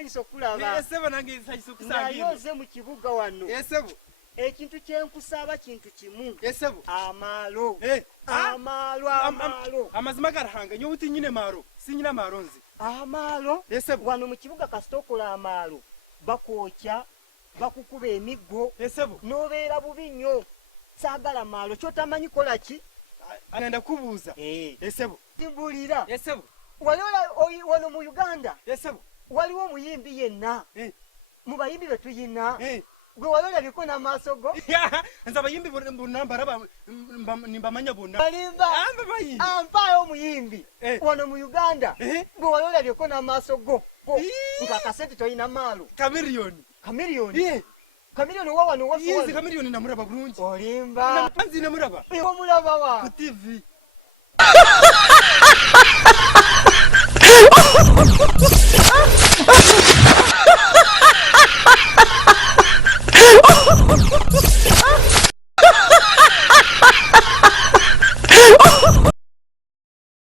nsanyisa okulaba. Esebo nange nsanyisa okusanga. Naye oze mu kibuga wano. Esebo. Ekintu kyenkusaba kintu kimu. Esebo. Amalo. Amazima garahanga nyo uti nyine maro. Sinyina maronzi. Amalo. Esebo. Wano mu kibuga kasitokola amalo. Bakwocha, bakukuba emiggo. Esebo. Nobeera bubi nnyo. Saagala malo kyotamanyi kola ki? Agenda kubuuza. Esebo. Timbulira. Esebo. Wano mu Uganda. Esebo. Waliwo omuyimbi yenna. Mu bayimbi betuyina. Gwe walola biko n'amaaso go. Nza bayimbi bunambara nimbamanya bonna. Balimba. Ampaayo omuyimbi. Wano mu Uganda. Gwe walola biko n'amaaso go. Nga akasente toyina maalo. Kamiliyoni. Kamiliyoni wa wano wafu wano. Yes, kamiliyoni namuraba bulungi. Olimba. Nampanzi namuraba. Omulaba wa. Ku TV.